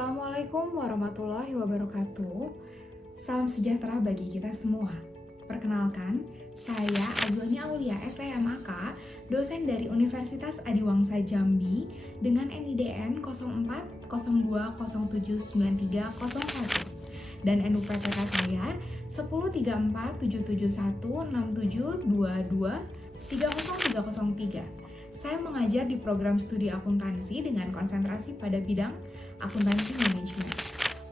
Assalamualaikum warahmatullahi wabarakatuh. Salam sejahtera bagi kita semua. Perkenalkan, saya Azwani Aulia SEMAK, dosen dari Universitas Adiwangsa Jambi dengan NIDN 0402079301 dan NUPTK saya 103477167223003. Saya mengajar di program studi akuntansi dengan konsentrasi pada bidang akuntansi manajemen.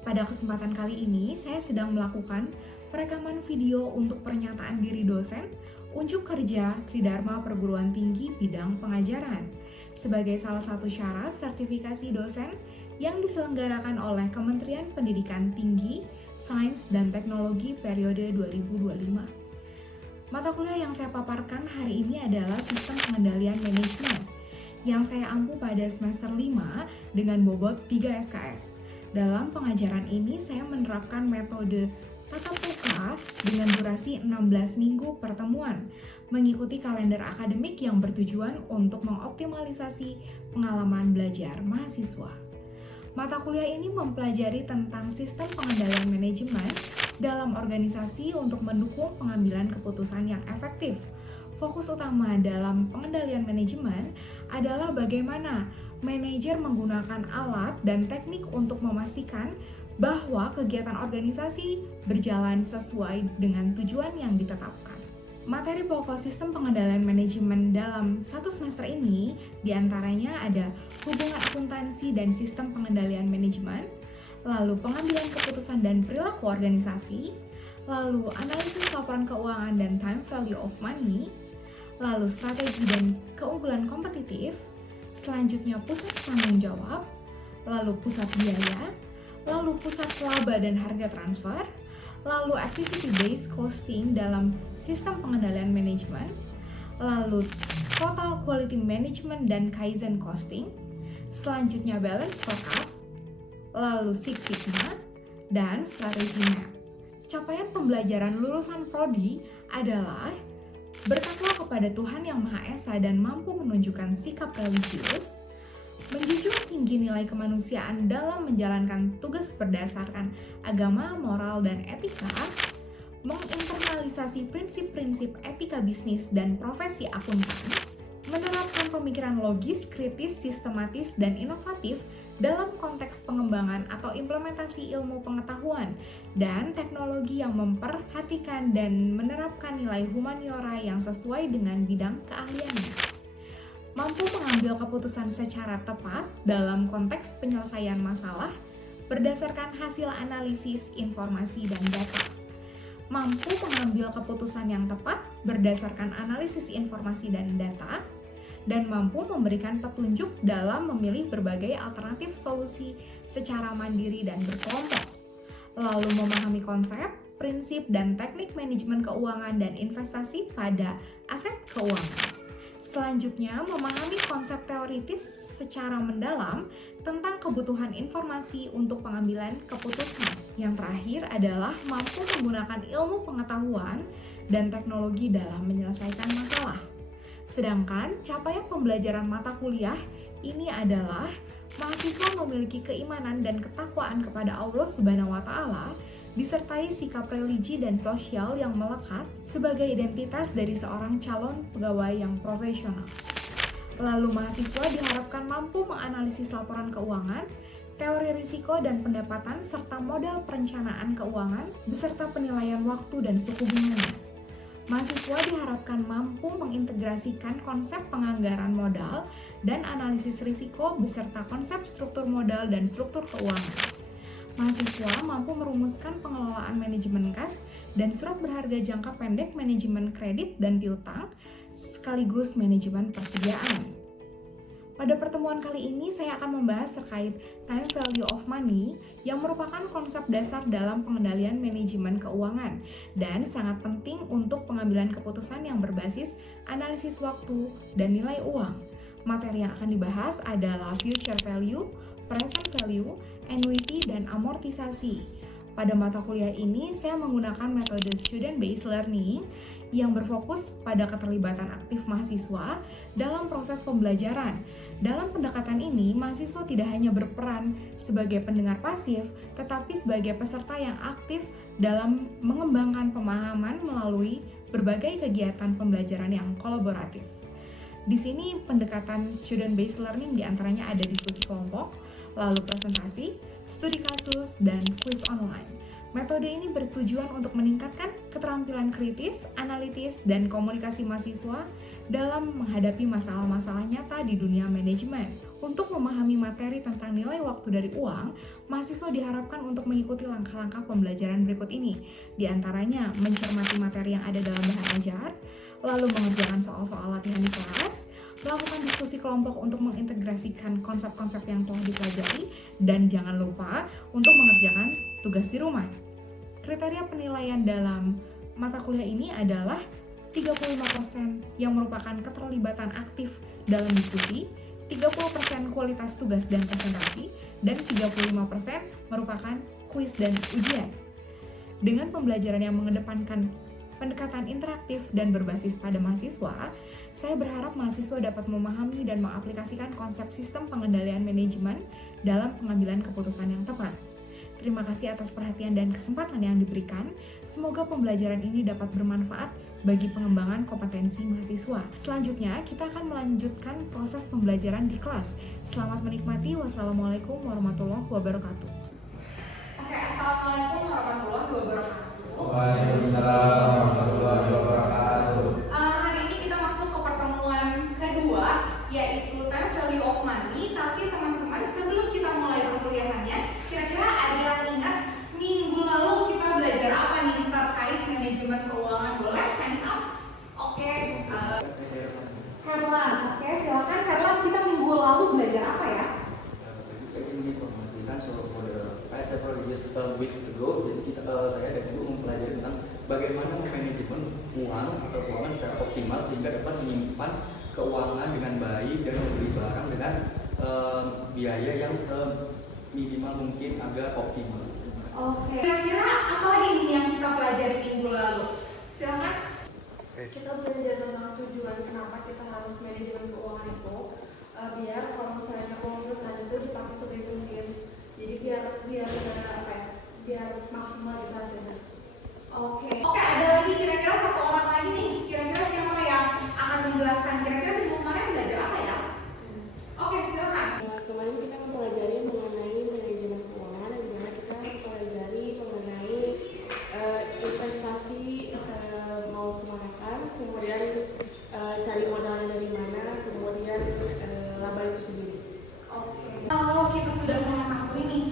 Pada kesempatan kali ini, saya sedang melakukan perekaman video untuk pernyataan diri dosen unjuk kerja Tridharma Perguruan Tinggi bidang pengajaran sebagai salah satu syarat sertifikasi dosen yang diselenggarakan oleh Kementerian Pendidikan Tinggi, Sains dan Teknologi periode 2025. Mata kuliah yang saya paparkan hari ini adalah Sistem Pengendalian Manajemen yang saya ampu pada semester 5 dengan bobot 3 SKS. Dalam pengajaran ini saya menerapkan metode tatap muka dengan durasi 16 minggu pertemuan, mengikuti kalender akademik yang bertujuan untuk mengoptimalisasi pengalaman belajar mahasiswa. Mata kuliah ini mempelajari tentang sistem pengendalian manajemen dalam organisasi untuk mendukung pengambilan keputusan yang efektif. Fokus utama dalam pengendalian manajemen adalah bagaimana manajer menggunakan alat dan teknik untuk memastikan bahwa kegiatan organisasi berjalan sesuai dengan tujuan yang ditetapkan. Materi pokok sistem pengendalian manajemen dalam satu semester ini diantaranya ada hubungan akuntansi dan sistem pengendalian manajemen, lalu pengambilan keputusan dan perilaku organisasi, lalu analisis laporan keuangan dan time value of money, lalu strategi dan keunggulan kompetitif, selanjutnya pusat tanggung jawab, lalu pusat biaya, lalu pusat laba dan harga transfer, lalu activity based costing dalam sistem pengendalian manajemen, lalu total quality management dan kaizen costing, selanjutnya balance scorecard, lalu Six Sigma, dan strategi MAP. Capaian pembelajaran lulusan prodi adalah bertakwa kepada Tuhan Yang Maha Esa dan mampu menunjukkan sikap religius, menjunjung tinggi nilai kemanusiaan dalam menjalankan tugas berdasarkan agama, moral, dan etika, menginternalisasi prinsip-prinsip etika bisnis dan profesi akuntan, menerapkan pemikiran logis, kritis, sistematis, dan inovatif dalam konteks pengembangan atau implementasi ilmu pengetahuan dan teknologi yang memperhatikan dan menerapkan nilai humaniora yang sesuai dengan bidang keahliannya. Mampu mengambil keputusan secara tepat dalam konteks penyelesaian masalah berdasarkan hasil analisis informasi dan data. Mampu mengambil keputusan yang tepat berdasarkan analisis informasi dan data, dan mampu memberikan petunjuk dalam memilih berbagai alternatif solusi secara mandiri dan berkelompok. Lalu memahami konsep, prinsip, dan teknik manajemen keuangan dan investasi pada aset keuangan. Selanjutnya, memahami konsep teoritis secara mendalam tentang kebutuhan informasi untuk pengambilan keputusan. Yang terakhir adalah mampu menggunakan ilmu pengetahuan dan teknologi dalam menyelesaikan masalah. Sedangkan capaian pembelajaran mata kuliah ini adalah mahasiswa memiliki keimanan dan ketakwaan kepada Allah Subhanahu wa Ta'ala, disertai sikap religi dan sosial yang melekat sebagai identitas dari seorang calon pegawai yang profesional. Lalu mahasiswa diharapkan mampu menganalisis laporan keuangan, teori risiko dan pendapatan, serta model perencanaan keuangan, beserta penilaian waktu dan suku bunganya. Mahasiswa diharapkan mampu mengintegrasikan konsep penganggaran modal dan analisis risiko beserta konsep struktur modal dan struktur keuangan. Mahasiswa mampu merumuskan pengelolaan manajemen kas dan surat berharga jangka pendek, manajemen kredit dan piutang, sekaligus manajemen persediaan. Pada pertemuan kali ini saya akan membahas terkait time value of money yang merupakan konsep dasar dalam pengendalian manajemen keuangan dan sangat penting untuk pengambilan keputusan yang berbasis analisis waktu dan nilai uang. Materi yang akan dibahas adalah future value, present value, annuity, dan amortisasi. Pada mata kuliah ini, saya menggunakan metode student-based learning yang berfokus pada keterlibatan aktif mahasiswa dalam proses pembelajaran. Dalam pendekatan ini, mahasiswa tidak hanya berperan sebagai pendengar pasif, tetapi sebagai peserta yang aktif dalam mengembangkan pemahaman melalui berbagai kegiatan pembelajaran yang kolaboratif. Di sini pendekatan student-based learning diantaranya ada diskusi kelompok, lalu presentasi, studi kasus, dan kuis online. Metode ini bertujuan untuk meningkatkan keterampilan kritis, analitis, dan komunikasi mahasiswa dalam menghadapi masalah-masalah nyata di dunia manajemen. Untuk memahami materi tentang nilai waktu dari uang, mahasiswa diharapkan untuk mengikuti langkah-langkah pembelajaran berikut ini. Di antaranya, mencermati materi yang ada dalam bahan ajar, lalu mengerjakan soal-soal latihan di kelas, melakukan diskusi kelompok untuk mengintegrasikan konsep-konsep yang telah dipelajari, dan jangan lupa untuk mengerjakan tugas di rumah. Kriteria penilaian dalam mata kuliah ini adalah 35% yang merupakan keterlibatan aktif dalam diskusi, 30% kualitas tugas dan presentasi, dan 35% merupakan kuis dan ujian. Dengan pembelajaran yang mengedepankan pendekatan interaktif dan berbasis pada mahasiswa, saya berharap mahasiswa dapat memahami dan mengaplikasikan konsep sistem pengendalian manajemen dalam pengambilan keputusan yang tepat. Terima kasih atas perhatian dan kesempatan yang diberikan. Semoga pembelajaran ini dapat bermanfaat bagi pengembangan kompetensi mahasiswa. Selanjutnya, kita akan melanjutkan proses pembelajaran di kelas. Selamat menikmati. Wassalamualaikum warahmatullahi wabarakatuh. Oke, assalamualaikum warahmatullahi wabarakatuh. Waalaikumsalam warahmatullahi wabarakatuh. Hari ini kita masuk ke pertemuan kedua, yaitu time value of money. Tapi teman-teman, sebelum kita mulai perkuliahannya, kira-kira ada yang ingat minggu lalu kita belajar apa nih terkait manajemen keuangan? Boleh hands up? Oke, Herlan. Oke, silakan Herlan. Kita minggu lalu belajar apa ya? Saya ingin informasikan several weeks ago, jadi saya dan ibu mempelajari tentang bagaimana manajemen uang atau keuangan secara optimal sehingga dapat menyimpan keuangan dengan baik dan membeli barang dengan biaya yang seminimal mungkin agar optimal. Oke. Kira-kira apa lagi nih yang kita pelajari minggu lalu? Silakan. Kita belajar tentang tujuan kenapa kita harus manajemen keuangan itu, biar kalau misalnya keputusan itu dipakai sebaik mungkin. Jadi biar maksimal gitu hasilnya. Oke, ada lagi kira-kira satu orang lagi nih. Kira-kira siapa yang akan menjelaskan kira-kira minggu kemarin belajar apa ya? Oke, silakan. Kemarin kita mempelajari mengenai manajemen keuangan, di mana kita mempelajari mengenai investasi mau kemana kan, kemudian cari modalnya dari mana, kemudian laba itu sendiri. Oke. Kalau kita sudah mengetahui nih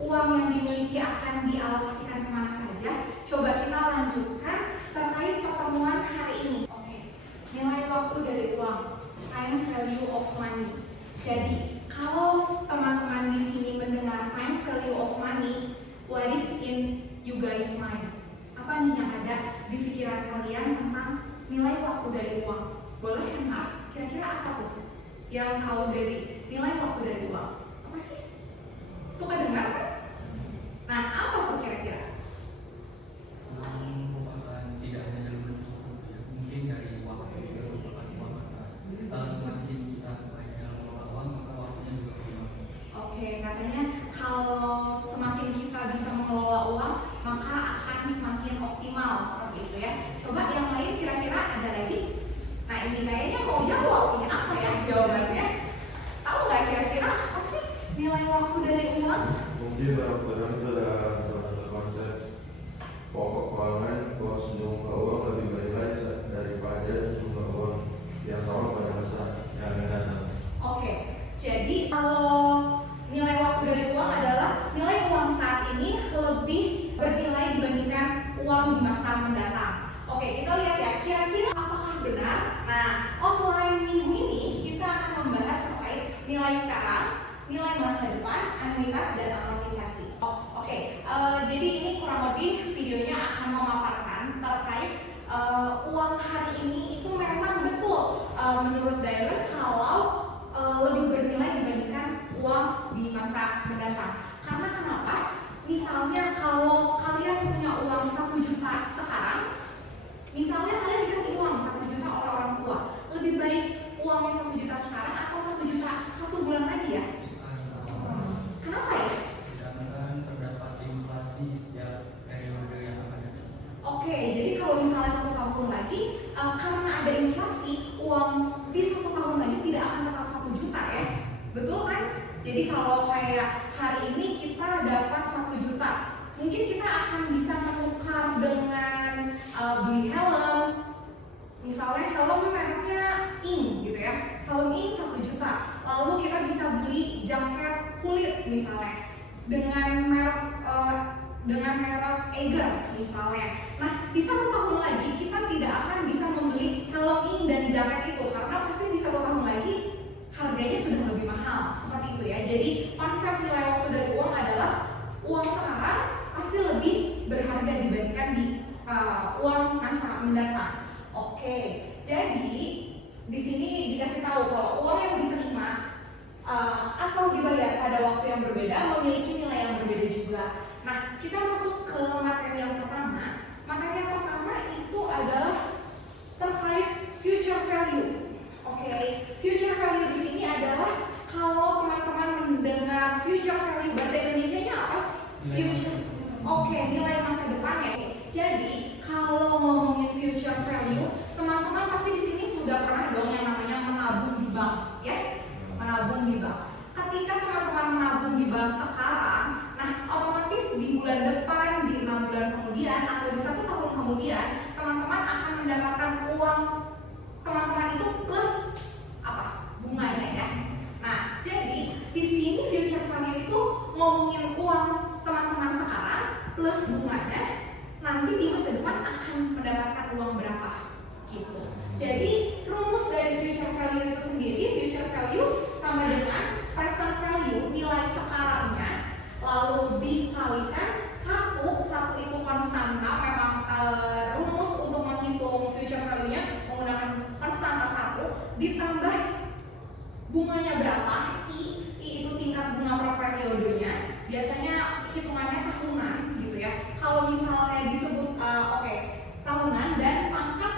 uang yang dimiliki akan dialokasikan kemana saja, coba kita lanjutkan terkait pertemuan hari ini. Oke. Nilai waktu dari uang, time value of money. Jadi kalau teman-teman di sini mendengar time value of money, what is in you guys mind? Apa nih yang ada di pikiran kalian tentang nilai waktu dari uang? Boleh hands up? Kira-kira apa tuh yang tahu dari nilai waktu dari uang? Apa sih? Suka dengar kan? Nah, apa tuh kira-kira? Merupakan tidak hanya dalam bentuk rupiah, mungkin dari waktu juga merupakan uang. Semakin kita banyak mengelola uang, maka waktunya juga berkembang. Oke, katanya kalau semakin kita bisa mengelola uang, maka akan semakin optimal seperti itu ya. Coba yang lain kira-kira ada lagi? Nah, ini kayaknya mau jawab ini apa ya jawabannya? Tahu nggak kira-kira apa sih nilai waktu dari uang? Mungkin barang-barang itu adalah salah satu konsep pokok keuangan bahwa sejumlah uang lebih bernilai daripada jumlah uang yang sama pada masa yang akan datang. Oke, jadi kalau nilai waktu dari uang adalah nilai uang saat ini lebih bernilai dibandingkan uang di masa mendatang. Oke, kita lihat ya, kira-kira apakah benar? Nah, online minggu ini kita akan membahas terkait nilai sekarang, nilai masa depan, anuitas, dan amortisasi. Oke, jadi ini kurang lebih videonya akan memaparkan terkait uang hari ini itu memang betul menurut Darren kalau lebih bernilai dibandingkan uang di masa mendatang. Karena kenapa? Misalnya kalau kalian punya uang 1 juta sekarang, misalnya betul kan? Jadi kalau kayak hari ini kita dapat 1 juta, mungkin kita akan bisa menukar dengan beli helm. Misalnya helm mereknya Ing gitu ya, helm Ing 1 juta. Lalu kita bisa beli jaket kulit misalnya dengan merek Eiger misalnya. Nah, di 1 tahun lagi kita tidak akan bisa membeli helm Ing dan jaket itu karena pasti di 1 tahun lagi harganya sudah lebih mahal. Seperti itu ya. Jadi konsep nilai waktu dari uang adalah uang sekarang pasti lebih berharga dibandingkan uang masa mendatang. Oke, jadi di sini dikasih tahu kalau uang yang diterima atau dibayar pada waktu yang berbeda memiliki nilai yang berbeda juga. Nah, kita masuk ke materi yang pertama. Materi yang pertama itu adalah terkait future value. Oke, future value di sini adalah kalau teman-teman mendengar future value, bahasa Indonesianya apa sih? Future. Oke, nilai masa depan ya. Jadi kalau ngomongin future value, teman-teman pasti di sini sudah pernah dong yang namanya menabung di bank, ya? Menabung di bank. Ketika teman-teman menabung di bank sekarang, nah otomatis di bulan depan, di 6 bulan kemudian, atau di 1 tahun kemudian, teman-teman akan mendapatkan uang teman-teman itu plus apa? Bunganya ya. Nah, jadi di sini future value itu ngomongin uang teman-teman sekarang plus bunganya, nanti di masa depan akan mendapatkan uang berapa gitu. Jadi rumus dari future value itu sendiri, future value sama dengan present value, nilai sekarangnya, lalu dikalikan 1 itu konstanta. Memang rumus untuk menghitung future value-nya menggunakan konstanta 1 ditambah bunganya berapa, I itu tingkat bunga per periodenya. Biasanya hitungannya tahunan gitu ya. Kalau misalnya disebut tahunan dan pangkat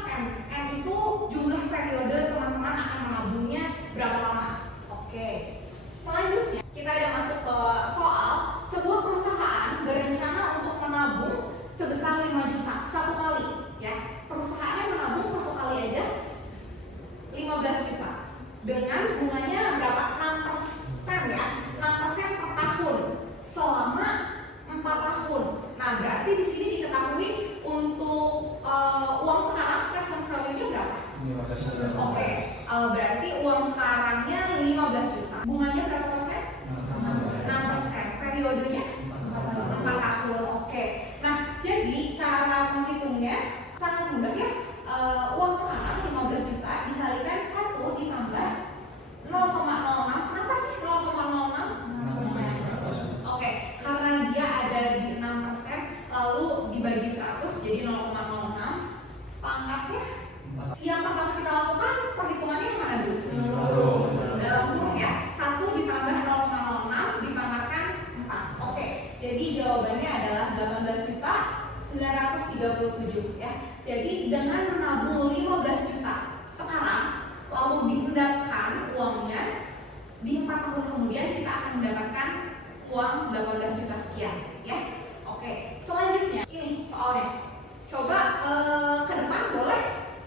N itu jumlah periode teman-teman akan menabungnya berapa lama. Oke. Selanjutnya kita ada masuk ke soal sebuah perusahaan berencana untuk menabung sebesar 5 juta 1 kali ya. Perusahaannya menabung 1 kali aja 15 juta dengan bunganya berapa? 6% ya. 6% per tahun selama 4 tahun. Nah, berarti di sini diketahui untuk uang sekarang present value-nya berapa? Oke. Berarti uang sekarangnya 15 juta. Bunganya berapa persen? 6%. Periodenya 4 tahun. Oke. Nah, jadi cara menghitungnya sangat mudah ya. Uang sekarang 15 juta dikalikan 1 ditambah 0,06. Kenapa sih 0,06? Oke, karena dia ada di 6%, lalu dibagi 100 jadi 0,06. Pangkatnya yang pertama kita lakukan perhitungannya yang mana dulu? Dalam kurung ya. 1 ditambah 0,06 dipangkatkan 4. Oke, jadi jawabannya adalah 18 juta 937 ya. Jadi dengan menabung 15 juta sekarang lalu diendapkan uangnya di 4 tahun kemudian kita akan mendapatkan uang 18 juta sekian ya. Oke, selanjutnya ini soalnya. Coba ke depan boleh.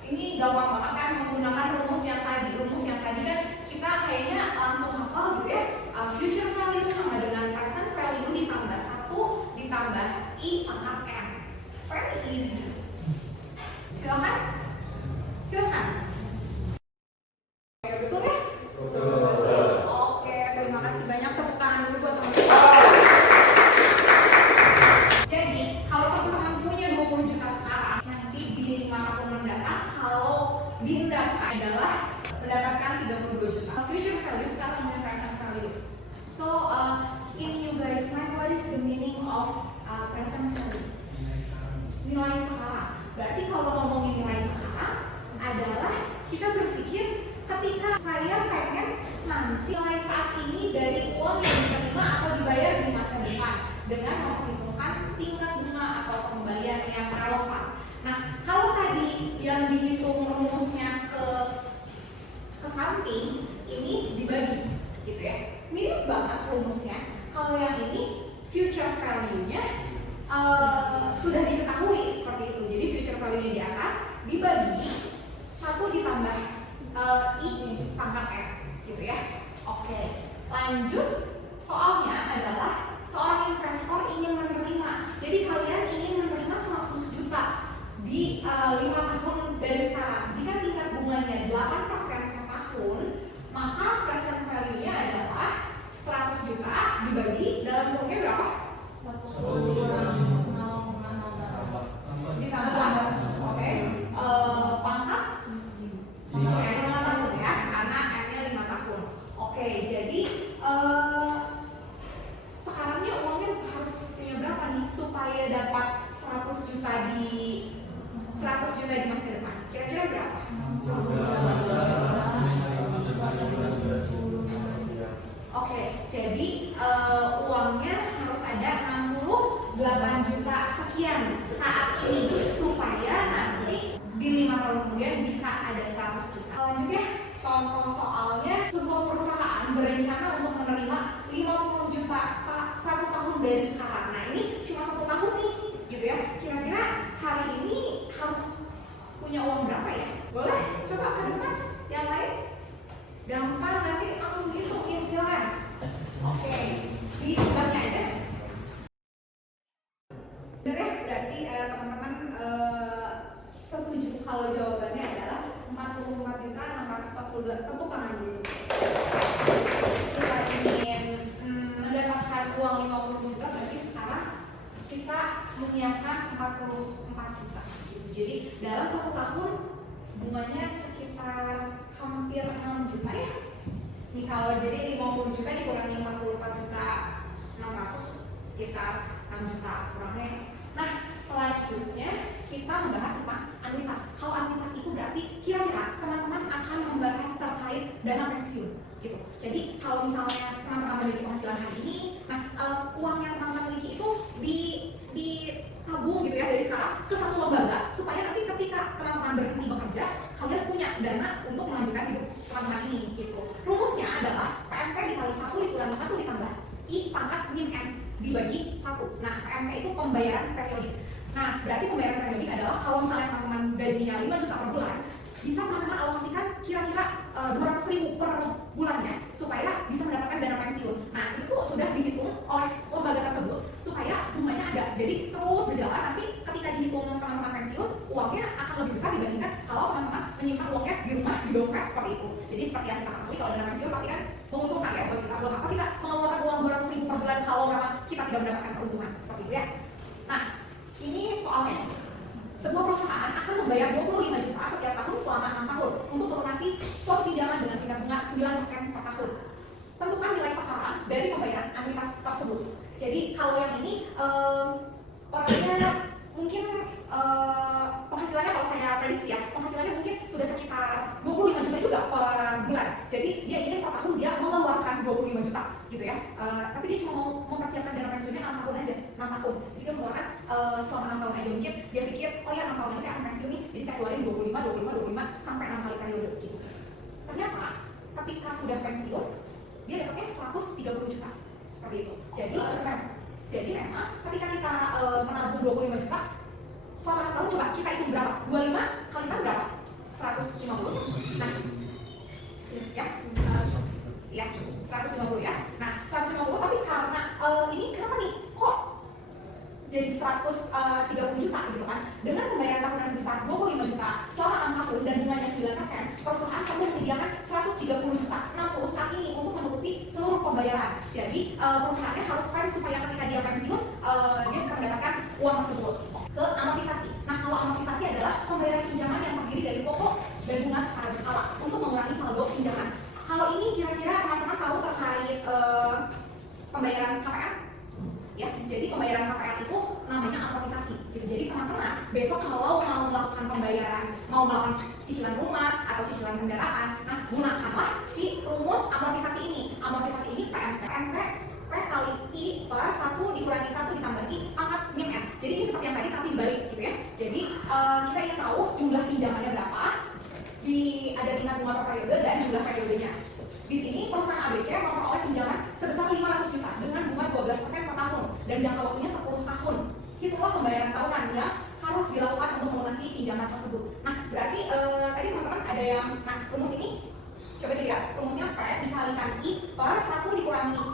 Ini gampang banget kan menggunakan rumus yang tadi. Rumus yang tadi kan kita kayaknya langsung hafal gitu ya. Future value sama dengan present value ditambah 1 ditambah I pangkat N. Very easy. Silakan. Silakan. Oke, betul ya? Oke, terima kasih banyak, tepuk tangan dulu buat teman-teman. Jadi, kalau teman-teman punya 20 juta sekarang, nanti di 5 tahun mendatang, kalau diendapkan adalah mendapatkan 32 juta. Future value sekarang dengan present value. So, in you guys mind, what is the meaning of present value? Nilai sekarang. Berarti kalau ngomongin nilai sekarang adalah kita berpikir ketika saya pengen nanti nilai saat ini dari uang yang diterima atau dibayar di masa depan dengan memperhitungkan tingkat bunga atau pembalian yang relevan. Nah, kalau tadi yang dihitung rumusnya ke samping, ini dibagi gitu ya. Mirip banget rumusnya. Kalau yang ini future value-nya sudah diketahui seperti itu. Jadi future value-nya di atas dibagi 1 ditambah I pangkat N gitu ya. Oke. Lanjut, soalnya adalah seorang investor ingin menerima. Jadi kalian ingin menerima 100 juta di 5 tahun dari sekarang. Jika tingkat bunganya 8% per tahun, maka present value-nya adalah 100 juta dibagi dalam kurungnya berapa? 0,0 ditambah, oke, pangkat R 5 tahun ya, karena R-nya 5 tahun. Oke, jadi sekarangnya uangnya harus punya berapa nih supaya dapat 100 juta di masa depan? Kira-kira berapa? Oke, jadi uangnya harus ada 68 juta sekian saat ini supaya nanti di 5 tahun kemudian bisa ada 100 juta. Lanjut ya, contoh soalnya sebuah perusahaan berencana untuk menerima 50 juta satu tahun dari sekarang. Nah ini cuma 1 tahun nih, gitu ya. Kira-kira hari ini harus punya uang berapa ya? Boleh? Coba ke depan, yang lain. Gampang, nanti langsung hitung ya, silakan. Oke, di sebelahnya aja. Benar ya? Berarti teman-teman setuju kalau jawabannya adalah 44.642. Tepuk tangan dulu. Kita ingin mendapatkan uang 50 juta, berarti sekarang kita menyiapkan 44 juta. Gitu. Jadi dalam 1 tahun bunganya sekitar hampir 6 juta ya. Nih kalau jadi 50 juta dikurangi 44 juta 600 sekitar 6 juta kurangnya. Nah selanjutnya kita membahas tentang anuitas. Kalau anuitas itu berarti kira-kira teman-teman akan membahas terkait dana pensiun gitu. Jadi kalau misalnya teman-teman memiliki penghasilan hari ini, nah uang yang teman-teman miliki itu ditabung gitu ya dari sekarang ke satu lembaga supaya nanti ketika teman-teman berhenti bekerja kalian punya dana untuk melanjutkan hidup teman-teman ini gitu. Rumusnya adalah PMT dikali 1 dikurangi 1 ditambah I pangkat min N dibagi 1. Nah PMT itu pembayaran periodik. Nah berarti pembayaran periodik adalah kalau misalnya teman-teman gajinya 5 juta per bulan, bisa teman-teman alokasikan kira-kira 200.000 per bulannya supaya bisa mendapatkan dana pensiun. Nah itu sudah dihitung oleh lembaga tersebut supaya bunganya ada. Jadi terus berjalan, nanti ketika dihitung teman-teman pensiun, uangnya akan lebih besar dibandingkan kalau teman-teman menyimpan uangnya di rumah di dompet seperti itu. Jadi seperti yang kita ketahui kalau dana pensiun pasti kan menguntungkan ya buat kita. Buat apa kita mengeluarkan uang 200.000 per bulan kalau memang kita tidak mendapatkan keuntungan seperti itu ya. Nah ini soalnya sebuah perusahaan akan membayar 25 juta setiap tahun selama 6 tahun untuk melunasi suatu pinjaman dengan tingkat bunga 9% per tahun. Tentukan nilai sekarang dari pembayaran anuitas tersebut. Jadi kalau yang ini orangnya mungkin penghasilannya kalau saya prediksi ya, penghasilannya mungkin sudah sekitar 25 juta juga per bulan. Jadi dia ingin per tahun dia mengeluarkan 25 juta gitu ya. Tapi dia cuma mau mempersiapkan dana pensiunnya 6 tahun aja, 6 tahun. Jadi dia mengeluarkan selama 6 tahun aja. Mungkin dia pikir, oh ya 6 tahun ini saya akan pensiun nih, jadi saya keluarin 25 sampai 6 kali periode gitu. Ternyata ketika sudah pensiun, dia dapatnya 130 juta seperti itu. Jadi memang ketika kita menabung 25 juta selama 6 tahun, coba kita hitung berapa? 25 kali 6 berapa? 150. Nah, ya 150 ya. Nah 150, tapi karena ini kenapa nih kok jadi 130 juta gitu kan? Dengan pembayaran tahunan sebesar 25 juta selama 6 tahun dan bunganya 9%, perusahaan perlu menyediakan 130 juta 60 saat ini untuk menutupi seluruh pembayaran. Jadi perusahaannya harus spend supaya ketika dia pensiun dia bisa mendapatkan uang tersebut. Ke amortisasi. Nah kalau amortisasi adalah pembayaran pinjaman yang terdiri dari pokok dan bunga secara berkala untuk mengurangi saldo pinjaman. Kalau ini kira-kira teman-teman tahu terkait pembayaran KPR? Ya, jadi pembayaran KPR itu namanya amortisasi. Gitu. Jadi teman-teman besok kalau mau melakukan pembayaran, mau melakukan cicilan rumah atau cicilan kendaraan, nah gunakanlah si rumus amortisasi ini. Amortisasi ini PMT P kali I per 1 dikurangi 1 ditambah I pangkat min N. Jadi ini seperti yang tadi tapi dibalik gitu ya. Jadi kita ingin tahu jumlah pinjamannya berapa, ada tingkat bunga per periode dan jumlah periodenya. Di sini perusahaan ABC memperoleh pinjaman sebesar 500 juta dengan bunga 12% per tahun dan jangka waktunya 10 tahun. Hitunglah pembayaran tahunan yang harus dilakukan untuk melunasi pinjaman tersebut. Nah, berarti tadi teman-teman ada yang rumus ini, coba dilihat rumus rumusnya P dikalikan I per 1 dikurangi 1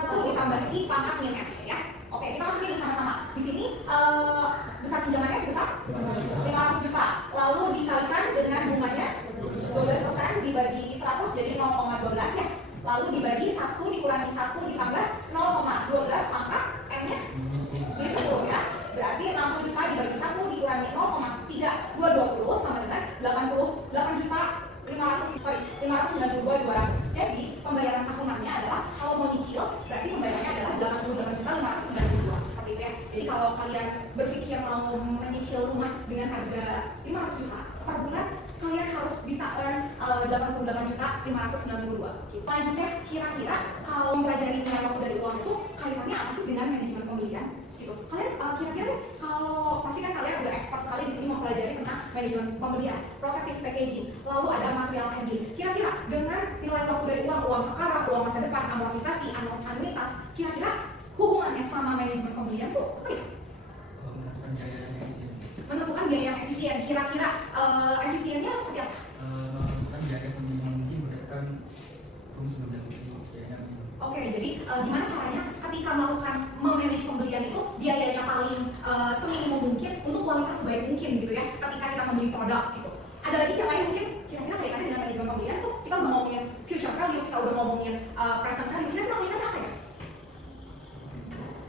ditambah I pangkat min F ya. Oke, kita masukin sama-sama. Di sini besar pinjamannya sebesar 500 juta. Lalu dikalikan dengan bunganya 12% dibagi 100 jadi 0,12 ya. Lalu dibagi 1 dikurangi 1 ditambah 0,12 pangkat M-nya jadi 10 ya. Berarti 60 juta dibagi 1 dikurangi 0,3220 sama dengan 88 juta 592.200. Jadi pembayaran tahunannya adalah kalau mau nyicil berarti pembayarannya adalah 88.592 seperti itu ya. Jadi kalau kalian berpikir mau menyicil rumah dengan harga 500 juta per bulan, kalian harus bisa earn 88.592. Selanjutnya kira-kira kalau mempelajari nilai waktu dari uang itu kaitannya apa sih dengan manajemen pembelian? Gitu. Kalian kira-kira deh, kalau pasti kan kalian udah expert sekali di sini mempelajari tentang manajemen pembelian, protective packaging, lalu ada material handling. Kira-kira dengan nilai waktu dari uang sekarang, uang masa depan, amortisasi, anuitas, kira-kira hubungannya sama manajemen pembelian tuh apa ya? Menentukan biaya yang efisien. Menentukan biaya yang efisien. Kira-kira efisiennya seperti apa? Menentukan biaya seminimal mungkin berdasarkan rumus biaya yang Oke, jadi gimana caranya ketika melakukan memanage pembelian itu biayanya paling seminimum mungkin untuk kualitas sebaik mungkin gitu ya ketika kita membeli produk gitu. Ada lagi yang lain mungkin kira-kira kaitannya dengan manajemen pembelian tuh kita udah ngomongin future value, kita udah ngomongin present value, kira-kira kaitannya apa ya?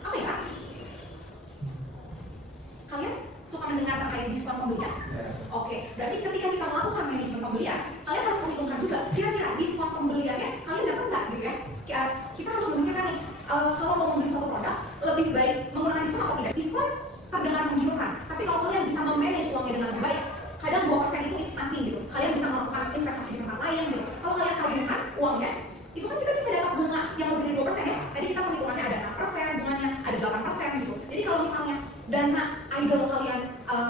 Apa ya? Kalian suka mendengar terkait diskon pembelian? Oke, berarti ketika kita melakukan manajemen pembelian, kalian harus menghitungkan juga kira-kira diskon pembeliannya kalian dapat nggak gitu ya? Kita harus memikirkan nih, kalau mau membeli suatu produk, lebih baik menggunakan diskon atau tidak? Diskon terdengar menggiurkan, tapi kalau kalian bisa memanage uangnya dengan lebih baik, kadang 2% itu it's nothing gitu. Kalian bisa melakukan investasi di tempat lain gitu. Kalau kalian tabungkan uangnya, itu kan kita bisa dapat bunga yang lebih dari 2% ya. Tadi kita perhitungannya ada 6%, bunganya ada 8% gitu. Jadi kalau misalnya dana idol kalian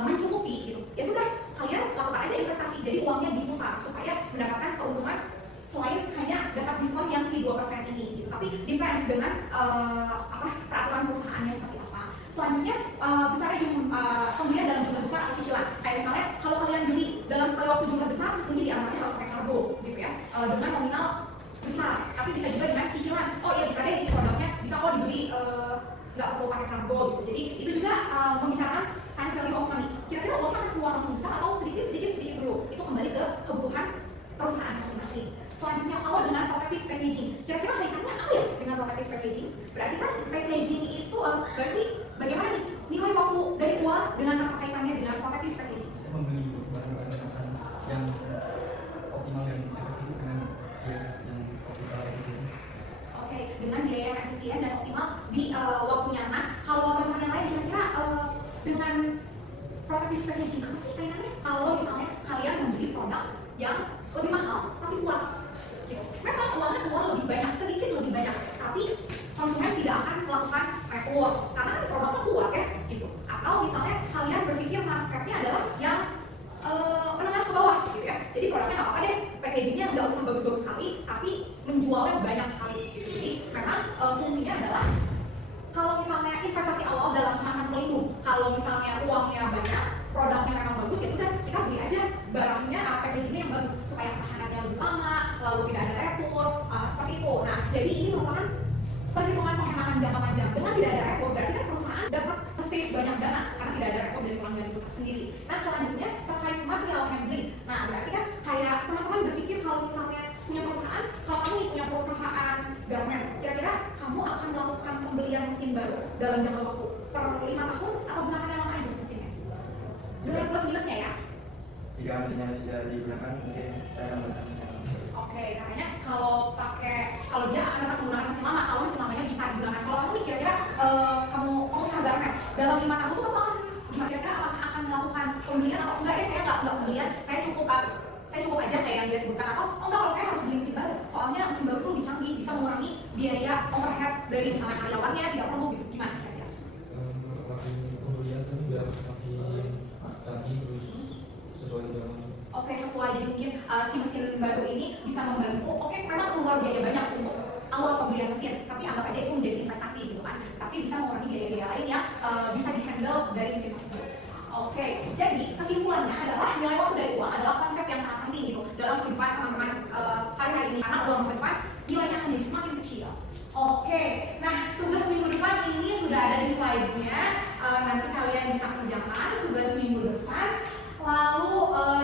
mencukupi gitu, ya sudah kalian lakukan aja investasi. Jadi uangnya diputar supaya mendapatkan keuntungan selain hanya dapat diskon yang si 2% ini gitu. Tapi depends dengan peraturan perusahaannya seperti apa. Selanjutnya besarnya pembelian dalam jumlah besar atau cicilan. Kayak misalnya kalau kalian beli dalam sekali waktu jumlah besar, mungkin diamannya harus pakai kargo gitu ya, dengan nominal besar. Tapi bisa juga dengan cicilan. Oh iya bisa deh ini produknya bisa kok dibeli nggak perlu pakai kargo gitu. Jadi itu juga membicarakan time value of money. Kira-kira uangnya akan keluar langsung besar atau sedikit dulu. Itu kembali ke kebutuhan perusahaan masing-masing. Selanjutnya kalau dengan protective packaging, kira-kira kaitannya apa ya dengan protective packaging? Berarti kan packaging itu berarti bagaimana nih nilai waktu dari uang dengan kaitannya dengan protective packaging? Saya membeli barang-barang kemasan yang optimal dan efektif dengan biaya yang optimal dan efisien. Oke, dengan biaya yang efisien dan optimal di waktunya. Nah, kalau teman-teman yang lain kira-kira dengan protective packaging apa sih kaitannya? Kalau misalnya kalian membeli produk yang lebih mahal tapi kuat, gitu. Memang uangnya keluar lebih banyak, sedikit lebih banyak, tapi konsumen tidak akan melakukan retur karena kan produknya kuat ya, gitu. Atau misalnya kalian berpikir marketnya adalah yang menengah ke bawah, gitu ya. Jadi produknya nggak apa-apa deh, packagingnya nggak usah bagus-bagus sekali, tapi menjualnya banyak sekali. Gitu. Jadi memang fungsinya adalah kalau misalnya investasi awal dalam kemasan pelindung, kalau misalnya uangnya banyak, produknya memang bagus, ya sudah kita beli aja barangnya, packagingnya yang bagus supaya tahanannya lebih lama, lalu tidak ada retur, seperti itu. Nah, jadi ini merupakan perhitungan penghematan jangka panjang. Dengan tidak ada retur, berarti kan perusahaan dapat save banyak dana karena tidak ada retur dari pelanggan itu sendiri. Nah, selanjutnya terkait material handling. Nah, berarti kan kayak teman-teman berpikir kalau misalnya punya perusahaan, kalau kamu punya perusahaan garment, kira-kira kamu akan melakukan pembelian mesin baru dalam jangka waktu per 5 tahun atau gunakan yang lama aja mesinnya? Dengan plus minusnya ya. Jika mesinnya bisa digunakan, mungkin saya akan menggunakan mesin lama. Oke, katanya kalau dia akan tetap menggunakan mesin lama, kalau mesin lamanya bisa digunakan. Kalau kamu nih kira-kira kamu pengusaha garment dalam 5 tahun itu kamu akan gimana, kira-kira apakah akan melakukan pembelian atau enggak deh, saya nggak pembelian, saya cukup aja kayak yang dia sebutkan, atau oh enggak, kalau saya harus beli mesin baru soalnya mesin baru itu lebih canggih, bisa mengurangi biaya overhead dari misalnya karyawannya, tidak perlu gitu. Gimana kira-kira? Pembelian kan juga makin canggih terus sesuai dengan. Oke, sesuai. Jadi mungkin si mesin baru ini bisa membantu. Oke, memang keluar biaya banyak untuk awal pembelian mesin, tapi anggap aja itu menjadi investasi gitu kan. Tapi bisa mengurangi biaya-biaya lain yang bisa dihandle dari mesin tersebut. Oke, jadi kesimpulannya adalah nilai waktu dari uang adalah konsep yang sangat penting gitu dalam kehidupan teman-teman hari-hari ini karena uang masa depan nilainya akan jadi semakin kecil. Oke, nah tugas minggu depan ini sudah ada di slide-nya. Nanti kalian bisa kerjakan tugas minggu depan. Lalu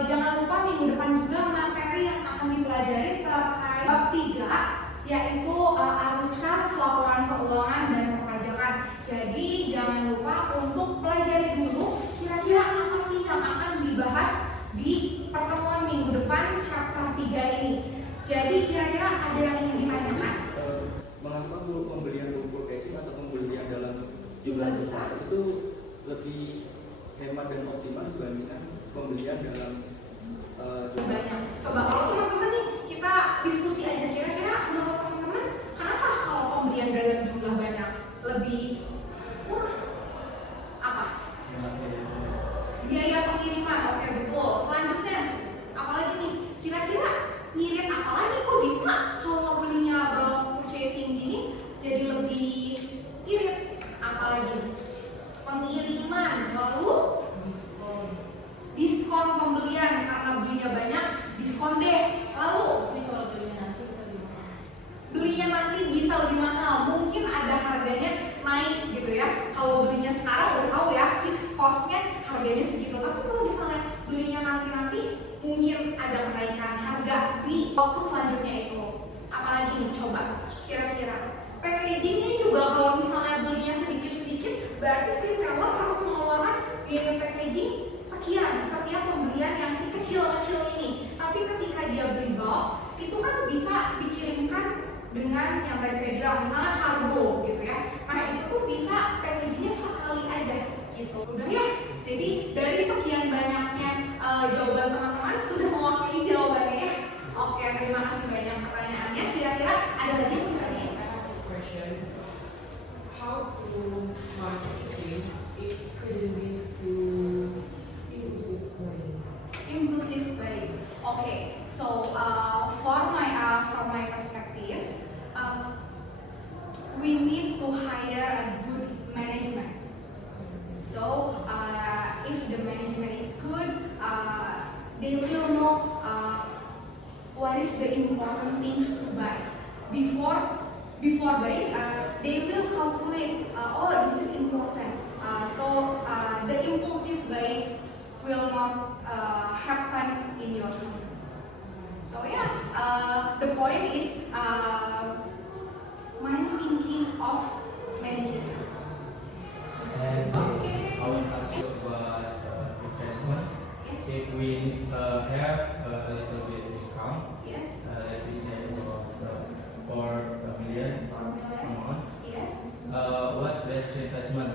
jangan lupa minggu depan juga materi yang akan dipelajari terkait bab 3, yaitu arus kas, laporan keuangan dan perpajakan. Jadi jangan lupa untuk pelajari dulu kira-kira apa sih yang akan dibahas di pertemuan minggu depan chapter 3 ini. Jadi kira-kira ada yang ingin ditanyakan? Mengapa pembelian buku casing atau pembelian dalam jumlah besar itu lebih hemat dan optimal dibandingkan pembelian dalam banyak. Coba kalau teman-teman nih kita diskusi aja, kira-kira menurut teman-teman kenapa kalau pembelian dalam jumlah banyak lebih murah? Apa? Biaya pengiriman. Oke, betul. Selanjutnya apalagi nih? Kira-kira ngirit apalagi kok bisa kalau belinya bulk purchasing gini jadi lebih irit? Apalagi pengiriman, lalu diskon pembelian karena belinya banyak, diskon deh. Lalu belinya nanti bisa lebih mahal, mungkin ada harganya naik gitu ya. Kalau belinya sekarang udah tahu ya fix costnya harganya segitu, tapi kalau misalnya belinya nanti mungkin ada kenaikan harga di waktu selanjutnya itu. Apalagi nih, coba kira-kira packagingnya juga kalau misalnya belinya sedikit-sedikit, berarti si seller harus mengeluarkan biaya packaging sekian setiap pembelian yang si kecil-kecil ini. Tapi ketika dia beli bulk, itu kan bisa dikirimkan dengan yang tadi saya bilang, misalnya kargo gitu ya. Nah itu tuh bisa packagingnya sekali aja gitu. Udah ya. Jadi dari sekian banyaknya jawaban teman-teman sudah mewakili jawabannya ya. Oke, terima kasih banyak pertanyaannya. Kira-kira ada lagi yang mau ditanya? How to marketing it could be to inclusive buying. Inclusive buying. Okay, so from my perspective, we need to hire a good management. So if the management is good, they will know what is the important things to buy. Before buying, they will calculate, oh this is important. So the impulsive buying will not happen in your company. So yeah, the point is mind thinking of management. Okay. I want to ask you about investment. Yes. If we have a little bit income, Yes. like we said about 4 million amount, Yes. what best investment?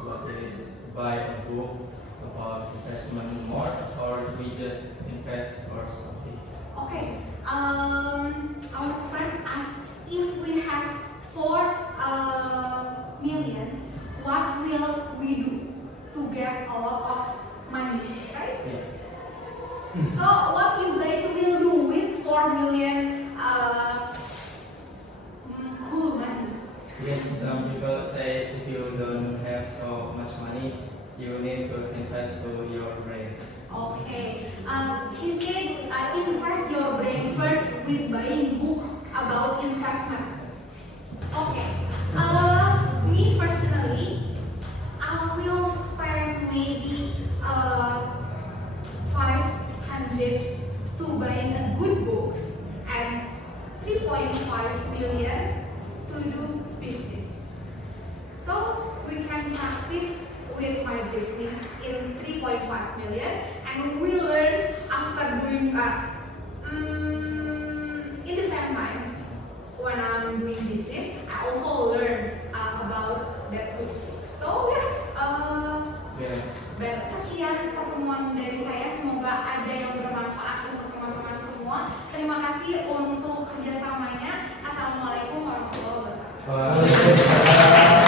What is buy a book about investment more, or we just invest or something? Okay. Our friend asked if we have 4 million, what will we do to get a lot of money, right? Yes. So what you guys will do with 4 million cool money? Yes, some people say if you don't have so much money, you need to invest to your brain. Okay. He said invest your brain first with buying book about investment. Okay. Me personally, I will spend maybe 500 to buying a good books and 3.5 million to do business. So we can practice with my business in 3.5 million, and we learn after doing that. In the same time, when I'm doing business, I also learn about that good books. So Yes. sekian pertemuan dari saya. Semoga ada yang bermanfaat untuk teman-teman semua. Terima kasih untuk kerjasamanya. Assalamualaikum warahmatullahi wabarakatuh. Waalaikumsalam.